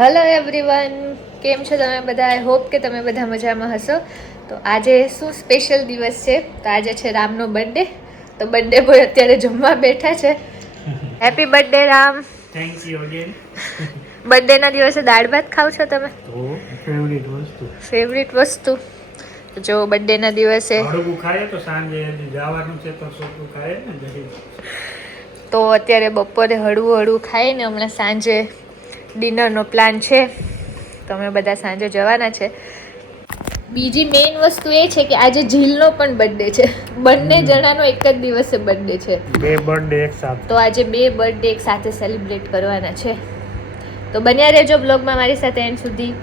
Hello everyone, કેમ છો તમે બધા? આઈ હોપ કે તમે બધા મજામાં હશો. તો આજે શું સ્પેશિયલ દિવસ છે? તો આજે છે રામનો બર્થડે. તો બર્થડે બોય અત્યારે જમવા બેઠા છે. Happy birthday Ram. Thank you again. Birthday ના દિવસે દાળ ભાત ખાવ છો તમે? તો ફેવરિટ વસ્તુ. ફેવરિટ વસ્તુ. જો બર્થડે ના દિવસે હળવું ખાય તો સાંજે જવાનું છે તો છોકરું ખાય ને દહીં. તો અત્યારે બપોરે હળવું હળવું ખાઈને હમણાં સાંજે ડિનરનો પ્લાન છે. તો અમે બધા સાંજે જવાના છે. બીજી મેઇન વસ્તુ એ છે કે આજે ઝીલનો પણ બર્થડે છે. બંને જણાનો એક જ દિવસે બર્થડે છે. બે બર્થડે એક સાથે. તો આજે બે બર્થડે એક સાથે સેલિબ્રેટ કરવાના છે. તો બન્યા રહેજો બ્લોગમાં મારી સાથે એન્ડ સુધી.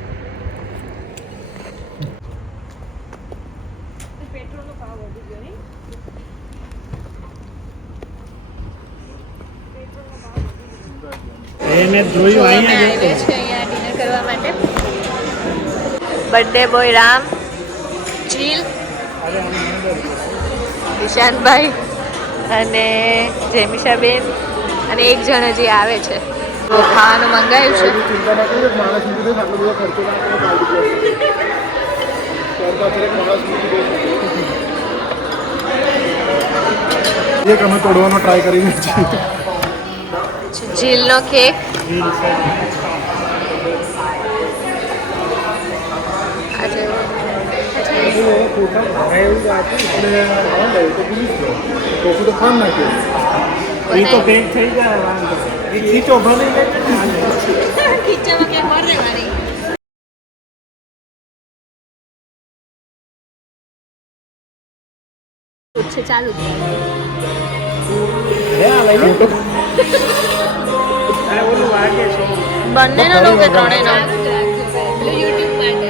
મેં જોયું અહીંયા અહીંયા છે અહીંયા ડિનર કરવા માટે. બર્થડે બોય રામ, ચીલ, ઈશાનભાઈ અને જેમિશાબેન અને એક જણ હજી આવે છે. તો ખાવાનું મંગાવ્યું છે. ચિંતા ના કરી માણસ મૂકી દે આટલો બધો ખર્ચો ના કરે માણસ મૂકી દે એક અમે તોડવાનો ટ્રાય કરીને ઝીલનો કેક, આજે તો ખાન નાખ્યો એ તો પેક થઈ જાય વાંધો. એ ખીચો ભરી લે ખીચામાં કેક ભરે વાળી. છે ચાલુ ઓલું વાગે છે. બંનેનો લો કે ત્રણેયનો? યુટ્યુબ માટે.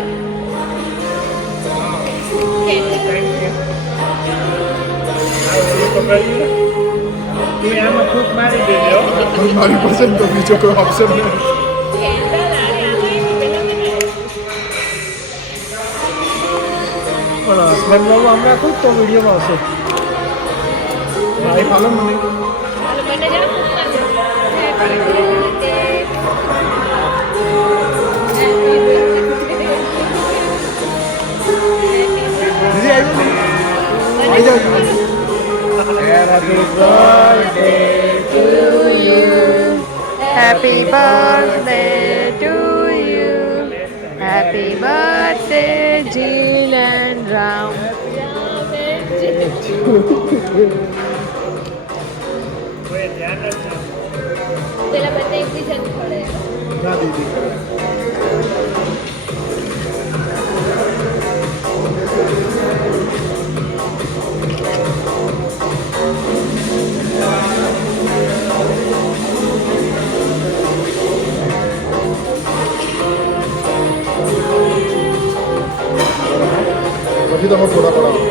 તું આમાં ફૂટ મારી દેજો. મારી પસંદ તો બીજો કોઈ ઓપ્શન નહીં. પણ હસબન્ડનો હમણાં ખુદ તો વિડીયોમાં હશે. ભાઈ ફાલો મને દીદી આવી જાઓ. Happy birthday to you. Happy birthday to you. Happy birthday, Jill and Ram. કોઈ ધ્યાન જ નથી. પેલા બંને એકબીજાને ખવડે. ના દીદી પછી તમે થોડા પડાવો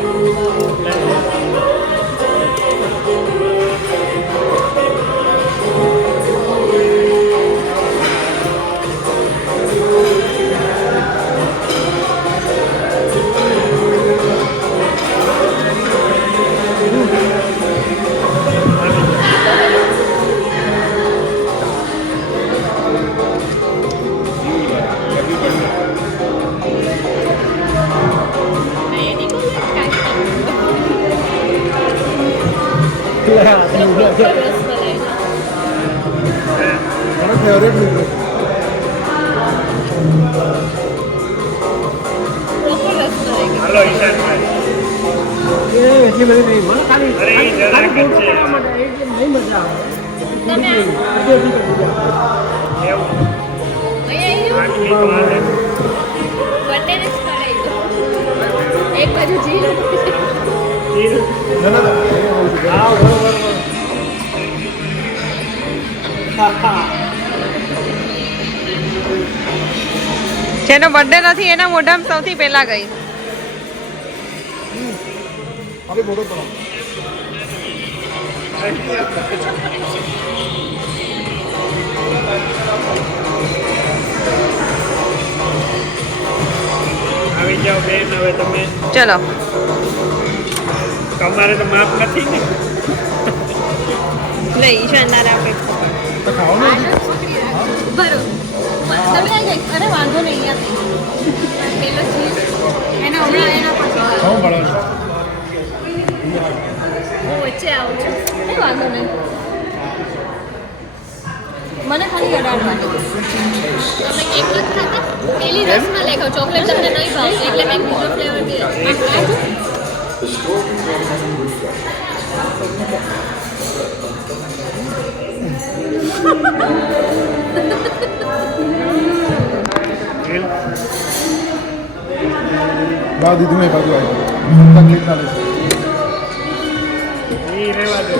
મારો ફેવરેટ મિત્રો હાલો ઈશાનભાઈ. એટલી બધી નહીં મને ખાલી અરે એ જરાક જ છે. નહીં મજા એવું અહીંયા આટલી તો હાલે. બંનેને જ કરાવી દો. એક બાજુ જીલ. ના હા બરોબર. જેનો બર્થડે નથી એના મોઢામાં સૌથી પહેલા ગઈ. અરે બોલો પડાવો આવી જાઓ બેન હવે તમે. ચલો તમારે તો માપ નથી ને. નહીં ઈશાન ના રાખે. તો ખાવાનું બરોબર અરે વાંધો નહીં યાર પેલો ચીઝ એના હમણાં એના પછી શું ભળો છો હું વચ્ચે આવું છું કંઈ વાંધો નહીં મને ખાલી અડાડવાની તમે કેક નથી ખાતા પેલી રસમાં લેખો ચોકલેટ તમને નહીં ભાવતી એટલે મેં બીજો ફ્લેવર બી બા દીદી મેં બાજુ આવી તકલીફ ના લેશે ઈ રહેવા દે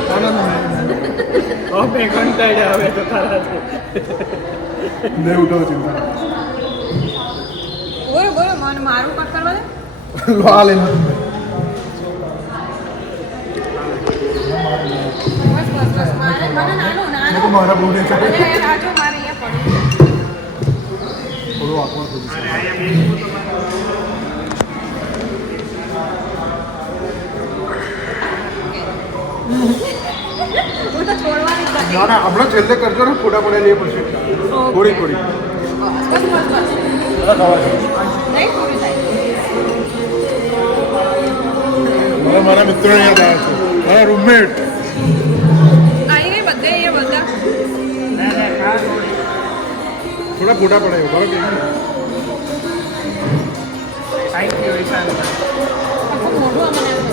હવે કંટાળ્યા હવે તો તારાથી ને ઉઠો ચિંતા બોલો બોલો મને મારું કટ કરવા દે લો આ લેના બસ બસ બસ મારે મને નાનું નાનું તો મારા બહુ ને અરે રાજો મારે અહીંયા પડ્યું થોડું આપવા થોડું હું તો છોડવાની જ નથી ના ના હમણાં છેલ્લે કરજો ને ફોટા પડે લઈએ પછી થોડી થોડી બસ બસ બસ નહીં પૂરી થાય મારા મિત્રોને યાદ આવે છે મારા રૂમમેટ આવી ગઈ બધે અહીંયા બધા થોડા ફોટા પડે બરાબર થેન્ક યુ ઈશાન આખું મોઢું મને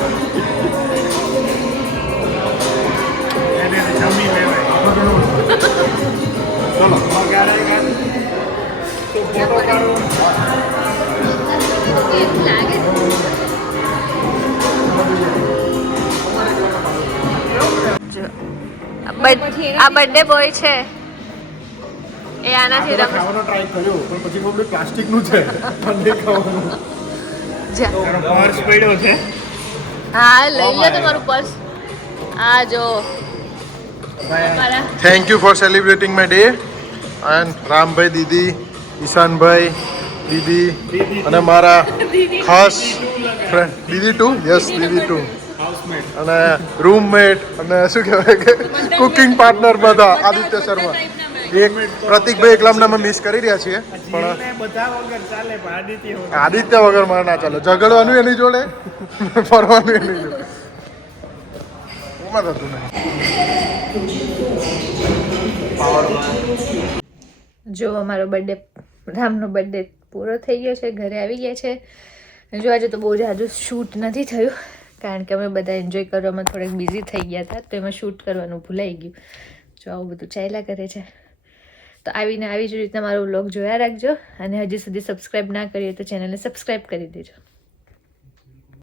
એને જમી લેવાય ચલો વગાડે ગાન તો ફોટો પાડો એવું લાગે જો આ બર્થડે બોય છે એ આનાથી રમ ખાવાનો ટ્રાય કર્યો પણ પછી ખબર પ્લાસ્ટિકનું છે ઠંડે ખાવાનું તારો પર્સ પડ્યો છે હા લઈ લે તમારું પર્સ આ જો મારા thank you for celebrating my day and Rambhai દીદી ઈશાનભાઈ દીદી અને મારા ખાસ ફ્રેન્ડ દીદી ટુ યસ દીદી ટુ હાઉસમેટ અને રૂમમેટ અને શું કહેવાય કે કુકિંગ પાર્ટનર બધા આદિત્ય શર્મા એક પ્રતિકભાઈ એકલામને અમે મિસ કરી રહ્યા છીએ પણ જીવને બધા વગર ચાલે પણ આદિત્ય વગર આદિત્ય વગર મારે ના ચાલે ઝઘડવાનું એની જોડે ફરવાનું એની જોડે એમાં થતું નહીં જો અમારો બર્થડે રામનો બર્થડે પૂરો થઈ ગયો છે ઘરે આવી ગયા છે જો આજે તો બહુ જાજુ શૂટ નથી થયું કારણ કે અમે બધા એન્જોય કરવામાં થોડાક બિઝી થઈ ગયા હતા તો એમાં શૂટ કરવાનું ભૂલાઈ ગયું જો આવું બધું ચાલ્યા કરે છે તો આવીને આવી જ રીતના મારો વ્લોગ જોયા રાખજો અને હજી સુધી સબસ્ક્રાઈબ ના કરી હોય તો ચેનલને સબસ્ક્રાઈબ કરી દેજો